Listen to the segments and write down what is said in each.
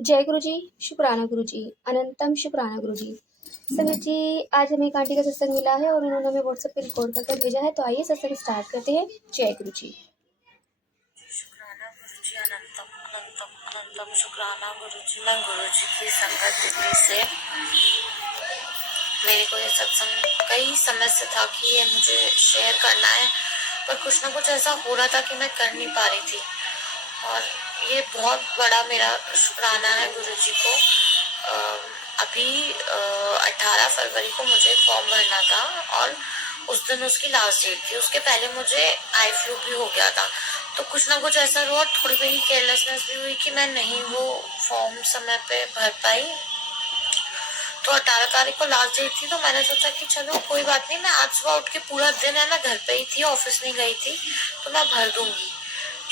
जय गुरु जी, शुक्राना गुरु जी, अनंतम शुक्राना गुरु जी। संगत जी, आज हमें एक आंटी का सत्संग मिला है और उन्होंने हमें व्हाट्सएप पे रिकॉर्ड कर भेजा है। तो आइए सत्संग स्टार्ट करते हैं। जय गुरु जी। शुक्राना गुरु जी, अनंतम अनंतम अनंतम शुक्राना गुरु जी। मैं गुरु जी की संगत दिल्ली से, मेरे को ये सत्संग कई समय से था कि ये मुझे शेयर करना है, पर कुछ ना कुछ ऐसा हो रहा था कि मैं कर नहीं पा रही थी। और ये बहुत बड़ा मेरा शुक्राना है गुरु जी को। अभी 18 फरवरी को मुझे फॉर्म भरना था और उस दिन उसकी लास्ट डेट थी। उसके पहले मुझे आई फ्लू भी हो गया था, तो कुछ ना कुछ ऐसा हुआ, थोड़ी मेरी केयरलेसनेस भी हुई कि मैं नहीं वो फॉर्म समय पे भर पाई। तो 18 तारीख को लास्ट डेट थी, तो मैंने सोचा कि चलो कोई बात नहीं, मैं आज सुबह उठ के पूरा दिन है मैं घर पे ही थी, ऑफिस नहीं गई थी, तो मैं भर दूंगी।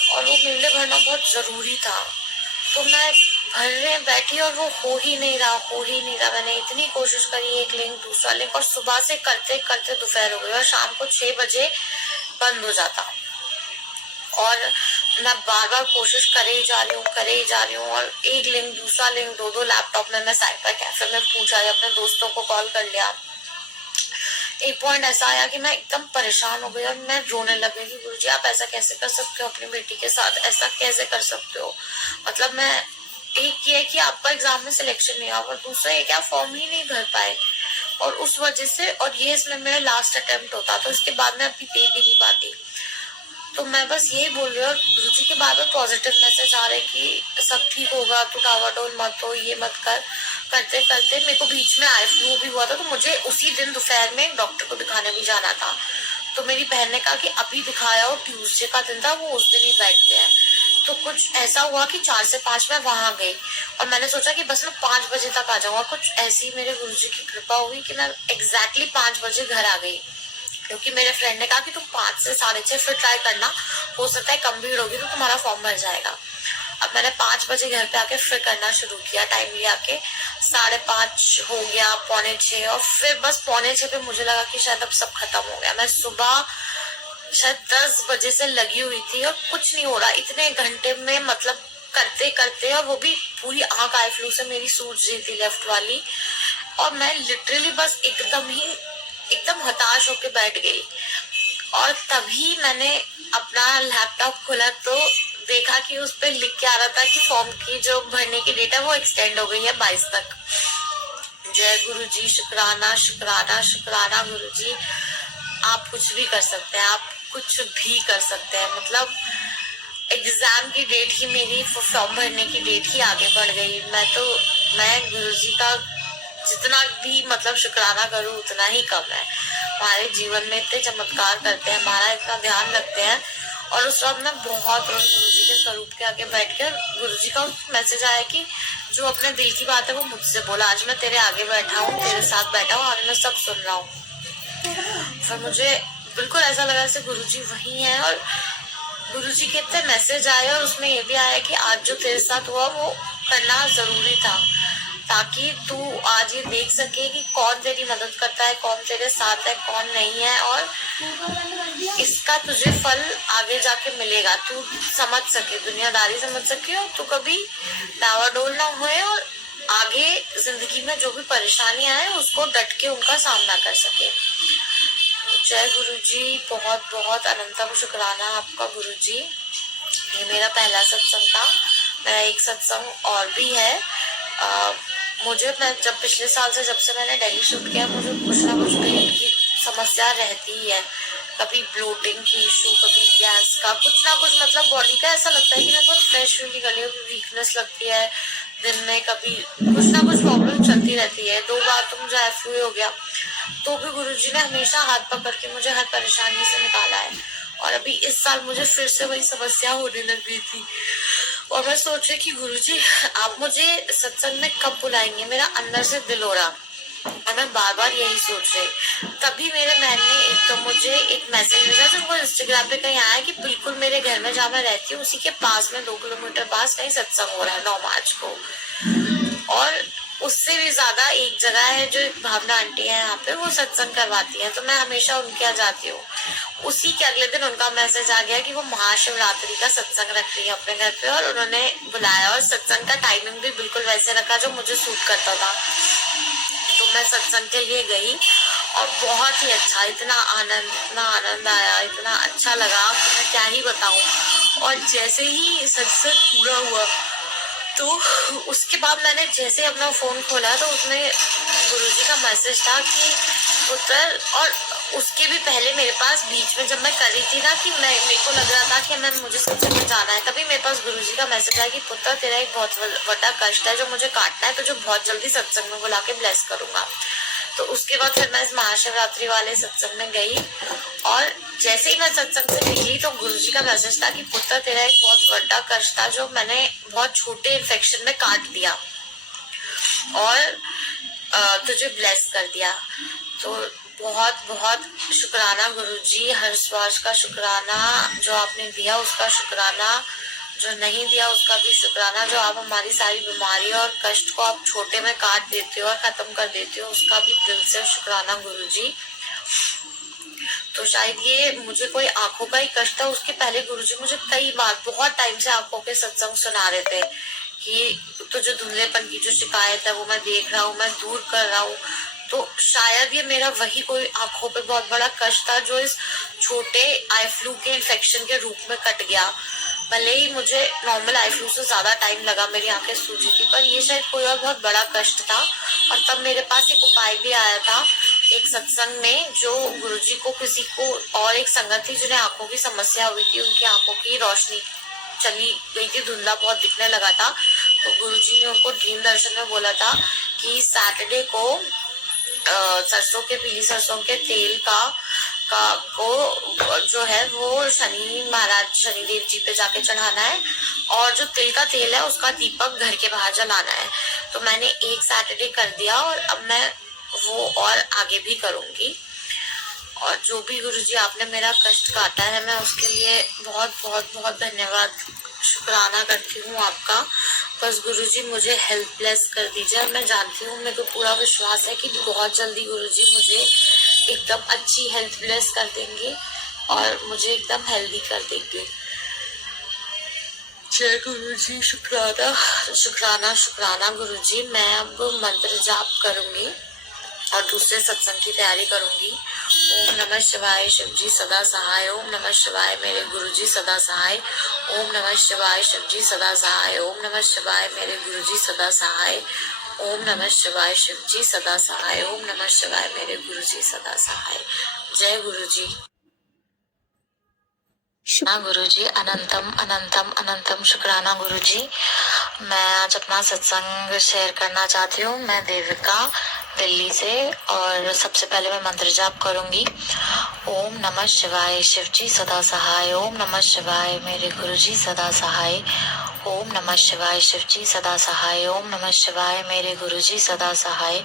और वो मेरे लिए भरना बहुत जरूरी था। तो मैं भरने बैठी और वो हो ही नहीं रहा। मैंने इतनी कोशिश करी, एक लिंक दूसरा लिंक, और सुबह से करते करते दोपहर हो गई और शाम को 6 बजे बंद हो जाता। और मैं बार बार कोशिश करे ही जा रही हूँ और एक लिंक दूसरा लिंक, दो लैपटॉप में मैं साइबर कैफे में पूछा, अपने दोस्तों को कॉल कर लिया। एक पॉइंट ऐसा आया कि मैं एकदम परेशान हो गई और मैं रोने लगी कि गुरुजी आप ऐसा कैसे कर सकते हो, अपनी बेटी के साथ ऐसा कैसे कर सकते हो। मतलब मैं, एक ये है कि आपका एग्जाम में सिलेक्शन नहीं हुआ, और दूसरा ये कि आप फॉर्म ही नहीं भर पाए, और उस वजह से, और ये इसमें मेरा लास्ट अटेम्प्ट होता, तो इसके बाद मैं अभी दे भी नहीं पाती। तो मैं बस यही बोल रही हूँ, और गुरुजी के बाद में पॉजिटिव मैसेज आ रहे कि सब ठीक होगा, तू डावाडोल मत हो, ये मत कर। करते करते मेरे को बीच में आई फ्लू भी हुआ था, तो मुझे उसी दिन दोपहर में डॉक्टर को दिखाने भी जाना था। तो मेरी बहन ने कहा कि अभी दिखाया, और ट्यूसडे का दिन था, वो उस दिन ही बैठते हैं। तो कुछ ऐसा हुआ कि 4 से 5 में वहां गई, और मैंने सोचा कि बस मैं 5 बजे तक आ जाऊंगा। कुछ ऐसी मेरे गुरुजी की कृपा हुई कि मैं एग्जैक्टली 5 बजे घर आ गई, क्योंकि मेरे फ्रेंड ने कहा कि तुम 5 से 6:30 फिर ट्राई करना, हो सकता है कम भीड़ होगी तो तुम्हारा फॉर्म भर जाएगा। अब मैंने 5 बजे घर पे आके फिर करना शुरू किया, टाइम लिया के 5:30 हो गया, 5:45, और फिर बस 5:45 पे मुझे लगा कि शायद अब सब खत्म हो गया। मैं सुबह शायद 10 बजे से लगी हुई थी और कुछ नहीं हो रहा, इतने घंटे में मतलब करते करते, और वो भी पूरी आंख आई फ्लू से मेरी सूज रही थी लेफ्ट वाली, और मैं लिटरली बस एकदम हताश होके बैठ गई। और तभी मैंने अपना लैपटॉप खोला तो देखा कि उस पर लिख के आ रहा था कि फॉर्म की जो भरने की डेट है वो एक्सटेंड हो गई है 22 तक। जय गुरु जी, शुक्राना शुक्राना शुक्राना गुरु जी। आप कुछ भी कर सकते हैं, आप कुछ भी कर सकते हैं। मतलब एग्जाम की डेट ही, मेरी फॉर्म भरने की डेट ही आगे बढ़ गई। मैं गुरु जी का जितना भी मतलब शुक्राना करूं उतना ही कम है। हमारे जीवन में इतने चमत्कार करते हैं, हमारा इतना ध्यान रखते हैं, और उस वक्त मैं बहुत गुरु जी के स्वरूप के आगे बैठकर गुरु जी का मैसेज आया कि जो अपने दिल की बात है वो मुझसे बोला। आज मैं तेरे आगे बैठा हूँ, तेरे साथ बैठा हूँ, आज मैं सब सुन रहा हूँ। फिर मुझे बिल्कुल ऐसा लगा जैसे गुरु जी वही है, और गुरु जी के इतने मैसेज आए, और उसमें ये भी आया कि आज जो तेरे साथ हुआ वो करना जरूरी था, ताकि तू आज ये देख सके कि कौन तेरी मदद करता है, कौन तेरे साथ है, कौन नहीं है, और इसका तुझे फल आगे जाके मिलेगा। तू समझ सके, दुनियादारी समझ सके, और तू कभी डावाडोल ना हुए, और आगे जिंदगी में जो भी परेशानियां हैं उसको डट के उनका सामना कर सके। जय गुरु जी, बहुत बहुत अनंतम शुक्राना आपका गुरु जी। ये मेरा पहला सत्संग था, मेरा एक सत्संग और भी है। मैं जब पिछले साल से, जब से मैंने दिल्ली शिफ्ट किया, मुझे कुछ ना कुछ पेट की समस्या रहती ही है। कभी ब्लोटिंग की इशू, कभी गैस का, कुछ ना कुछ, मतलब बॉडी का ऐसा लगता है कि मैं बहुत फ्रेश फील नहीं कर रही हूँ, वीकनेस लगती है दिन में, कभी कुछ ना कुछ प्रॉब्लम चलती रहती है। 2 बार तो मुझे एफयू हो गया, तो भी गुरुजी ने हमेशा हाथ पकड़ के मुझे हर परेशानी से निकाला है। और अभी इस साल मुझे फिर से वही समस्या होने लग गई थी, और मैं सोच रही कि गुरुजी आप मुझे सत्संग में कब बुलाएंगे, मेरा अंदर से दिल हो रहा, और मैं बार बार यही सोच रही। तभी मेरे बहन ने तो मुझे एक मैसेज भेजा, जो वो इंस्टाग्राम पे कहीं आया कि बिल्कुल मेरे घर में जहाँ मैं रहती हूँ उसी के पास में 2 किलोमीटर पास कहीं सत्संग हो रहा है 9 मार्च को। और उससे भी ज्यादा एक जगह है जो एक भावना आंटी है यहाँ पे, वो सत्संग करवाती है, तो मैं हमेशा उनके यहाँ जाती हूँ। उसी के अगले दिन उनका मैसेज आ गया कि वो महाशिवरात्रि का सत्संग रख रही है अपने घर पे, और उन्होंने बुलाया, और सत्संग का टाइमिंग भी बिल्कुल वैसे रखा जो मुझे सूट करता था। तो मैं सत्संग के लिए गई और बहुत ही अच्छा, इतना आनंद आया, इतना अच्छा लगा कि मैं क्या ही बताऊं। और जैसे ही सत्संग पूरा हुआ तो उसके बाद मैंने जैसे अपना फोन खोला तो उसमें गुरुजी का मैसेज था कि पुत्र, और उसके भी पहले मेरे पास बीच में जब मैं कर रही थी ना कि मेरे को लग रहा था कि मुझे सत्संग में जाना है, तभी मेरे पास गुरुजी का मैसेज आया कि पुत्र तेरा एक बहुत बड़ा कष्ट है जो मुझे काटना है, तो जो बहुत जल्दी सत्संग में बुला के ब्लेस करूंगा। तो उसके बाद फिर मैं इस महाशिवरात्रि वाले सत्संग में गई, और जैसे ही मैं सत्संग से निकली तो गुरुजी का मैसेज था कि पुत्र तेरा एक बहुत बड़ा कष्ट था जो मैंने बहुत छोटे इन्फेक्शन में काट दिया और तुझे ब्लेस कर दिया। तो बहुत बहुत शुक्राना गुरुजी, हर श्वास का शुक्राना, जो आपने दिया उसका शुक्राना, जो नहीं दिया उसका भी शुक्राना, जो आप हमारी सारी बीमारी और कष्ट को आप छोटे में काट देते हो और खत्म कर देते हो, उसका भी दिल से शुक्राना गुरुजी। तो शायद ये मुझे कोई आंखों का ही कष्ट था, उसके पहले गुरुजी मुझे कई बार बहुत टाइम से आंखों के सत्संग सुना रहे थे कि तुझे धुंधलेपन की जो शिकायत है वो मैं देख रहा हूँ, मैं दूर कर रहा हूँ। तो शायद ये मेरा वही कोई आंखों पे बहुत बड़ा कष्ट था जो इस छोटे आई फ्लू के इन्फेक्शन के रूप में कट गया। भले ही मुझे नॉर्मल आई फ्लू से ज्यादा टाइम लगा, मेरी आंखें सूजी थी, पर ये शायद कोई और बहुत बड़ा कष्ट था। और तब मेरे पास एक उपाय भी आया था एक सत्संग में, जो गुरुजी को किसी को और एक संगत थी जिन्हें आंखों की समस्या हुई थी, उनकी आंखों की रोशनी चली गई थी, धुंधला बहुत दिखने लगा था। तो गुरुजी ने उनको ड्रीम दर्शन में बोला था कि सैटरडे को सरसों के, पीली सरसों के तेल को जो है वो शनि महाराज, शनिदेव जी पे जाके चढ़ाना है, और जो तिल का तेल है उसका दीपक घर के बाहर जलाना है। तो मैंने एक सैटरडे कर दिया और अब मैं वो और आगे भी करूंगी। और जो भी गुरुजी आपने मेरा कष्ट काटा है, मैं उसके लिए बहुत बहुत बहुत धन्यवाद, शुक्राना करती हूँ आपका। बस गुरुजी मुझे हेल्थ ब्लेस कर दीजिए। मैं जानती हूँ, मेरे को पूरा विश्वास है कि बहुत जल्दी गुरुजी मुझे एकदम अच्छी हेल्थ ब्लेस कर देंगे और मुझे एकदम हेल्दी कर देंगे। जय गुरुजी, शुक्राना शुक्राना शुक्राना गुरुजी। मैं अब मंत्र जाप करूंगी और दूसरे सत्संग की तैयारी करूंगी। ओम नमः शिवाय, शिवजी सदा सहाय। ओम नमः शिवाय, मेरे गुरुजी सदा सहाय। ओम नमः शिवाय, शिवजी सदा सहाय। ओम नमः शिवाय, मेरे गुरुजी सदा सहाय। ओम नमः शिवाय, शिवजी सदा सहाय। ओम नमः शिवाय, मेरे गुरुजी सदा सहाय। जय गुरुजी। गुरुजी, अनंतम अनंतम अनंतम शुक्राना गुरुजी। मैं आज अपना सत्संग शेयर करना चाहती हूँ। मैं देविका, दिल्ली से, और सबसे पहले मैं मंत्र जाप करूंगी। ओम नमः शिवाय, शिवजी सदा सहाय। ओम नमः शिवाय, मेरे गुरुजी सदा सहाय। ओम नमः शिवाय, शिवजी सदा सहाय। ओम नमः शिवाय, मेरे गुरुजी सदा सहाय।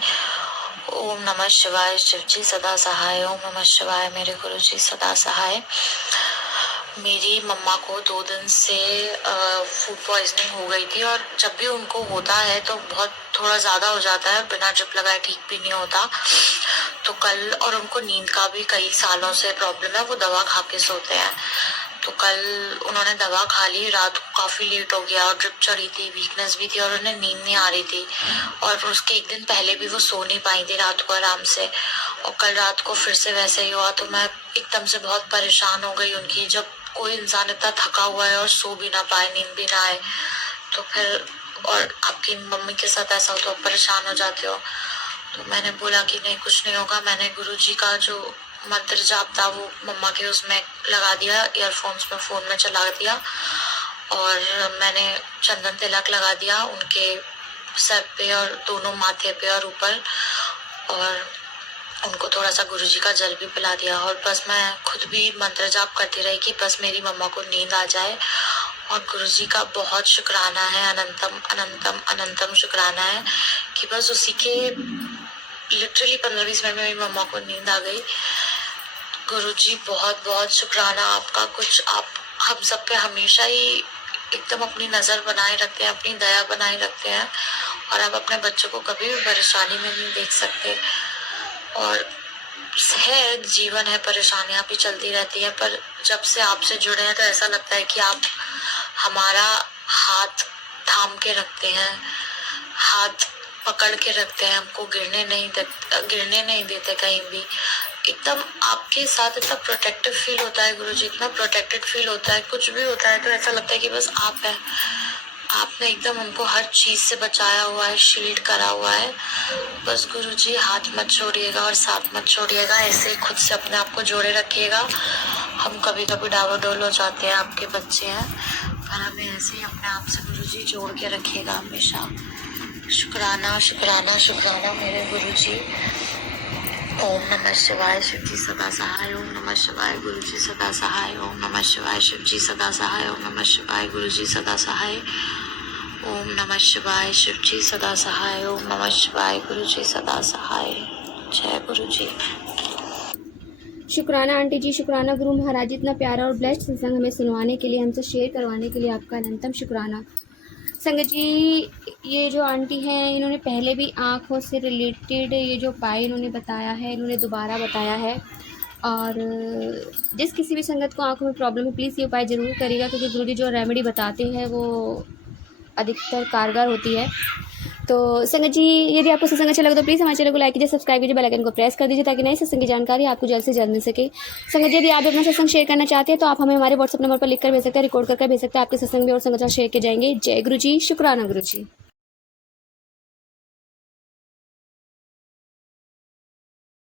ओम नमः शिवाय, शिवजी सदा सहाय। ओम नमः शिवाय, मेरे गुरुजी सदा सहाय। मेरी मम्मा को 2 दिन से फूड पॉइजनिंग हो गई थी, और जब भी उनको होता है तो बहुत थोड़ा ज्यादा हो जाता है, बिना ड्रिप लगाए ठीक भी नहीं होता। तो कल, और उनको नींद का भी कई सालों से प्रॉब्लम है, वो दवा खा के सोते हैं। तो कल उन्होंने दवा खा ली, रात को काफी लेट हो गया और ड्रिप चढ़ी थी, वीकनेस भी थी और उन्हें नींद नहीं आ रही थी, और उसके एक दिन पहले भी वो सो नहीं पाई थी रात को आराम से। और कल रात को फिर से वैसे ही हुआ, तो मैं एकदम से बहुत परेशान हो गई उनकी। जब कोई इंसान इतना थका हुआ है और सो भी ना पाए, नींद भी ना आए, तो फिर, और आपकी मम्मी के साथ ऐसा हो तो आप परेशान हो जाते हो। तो मैंने बोला कि नहीं, कुछ नहीं होगा। मैंने गुरुजी का जो मंत्र जाप था वो मम्मा के उसमें लगा दिया, ईयरफोन्स में, फोन में चला दिया, और मैंने चंदन तिलक लगा दिया उनके सर पे और दोनों माथे पे और ऊपर, और उनको थोड़ा सा गुरुजी का जल भी पिला दिया। और बस मैं खुद भी मंत्र जाप करती रही कि बस मेरी मम्मा को नींद आ जाए। और गुरुजी का बहुत शुक्राना है, अनंतम अनंतम अनंतम शुक्राना है कि बस उसी के लिटरली 15-20 मिनट में मेरी मम्मा को नींद आ गई। गुरुजी बहुत बहुत शुक्राना आपका। कुछ आप हम सब पे हमेशा ही एकदम अपनी नजर बनाए रखते हैं, अपनी दया बनाए रखते हैं, और आप अपने बच्चों को कभी भी परेशानी में नहीं देख सकते। और है, जीवन है, परेशानियां भी चलती रहती है, पर जब से आपसे जुड़े हैं तो ऐसा लगता है कि आप हमारा हाथ थाम के रखते हैं, हाथ पकड़ के रखते हैं, हमको गिरने नहीं देते कहीं भी। एकदम आपके साथ इतना प्रोटेक्टिव फील होता है गुरुजी, इतना प्रोटेक्टेड फील होता है। कुछ भी होता है तो ऐसा लगता है कि बस आप हैं, आपने एकदम हमको हर चीज से बचाया हुआ है, शील्ड करा हुआ है। बस गुरुजी हाथ मत छोड़िएगा और साथ मत छोड़िएगा, ऐसे ही खुद से अपने आप को जोड़े रखिएगा। हम कभी कभी डावाडोल हो जाते हैं, आपके बच्चे हैं, पर हमें ऐसे ही अपने आप से गुरुजी जोड़ के रखिएगा हमेशा। शुक्राना शुक्राना शुक्राना मेरे गुरुजी। ओम नमः शिवाय, शिव जी सदा सहाय। ओम नमः शिवाय, गुरु जी सदा सहाय। ओम नमः शिवाय, शिव जी सदा सहाय। ओम नमः शिवाय, गुरु जी सदा सहाय। ओम नमः शिवाय, शिव जी सदा सहाय। ओम नमः शिवाय, गुरु जी सदा सहाय। जय गुरु जी। शुक्राना आंटी जी, शुक्राना गुरु महाराज जी, इतना प्यारा और ब्लेस्ड सत्संग हमें सुनवाने के लिए, हमसे शेयर करवाने के लिए आपका अनंतम शुक्राना। संगत जी, ये जो आंटी हैं इन्होंने पहले भी आँखों से रिलेटेड ये जो उपाय इन्होंने बताया है, इन्होंने दोबारा बताया है। और जिस किसी भी संगत को आँखों में प्रॉब्लम है, प्लीज़ ये उपाय ज़रूर करिएगा, क्योंकि गुरुजी जो रेमेडी बताते हैं वो अधिकतर कारगर होती है। तो संगत जी, यदि आपको सत्संग अच्छा लगे तो प्लीज़ हमारे चैनल को लाइक कीजिए, सब्सक्राइब कीजिए, बेल आइकन को प्रेस कर दीजिए, ताकि नई सत्संग की जानकारी आपको जल्द से जल्द मिल सके। संगत जी, यदि आप अपना सत्संग शेयर करना चाहते हैं तो आप हमें हमारे व्हाट्सएप नंबर पर लिखकर भेज सकते हैं, रिकॉर्ड करके भेज सकते हैं। आपके सत्संग में और संगत शेयर किए जाएंगे। जय गुरु जी, शुक्राना गुरु जी।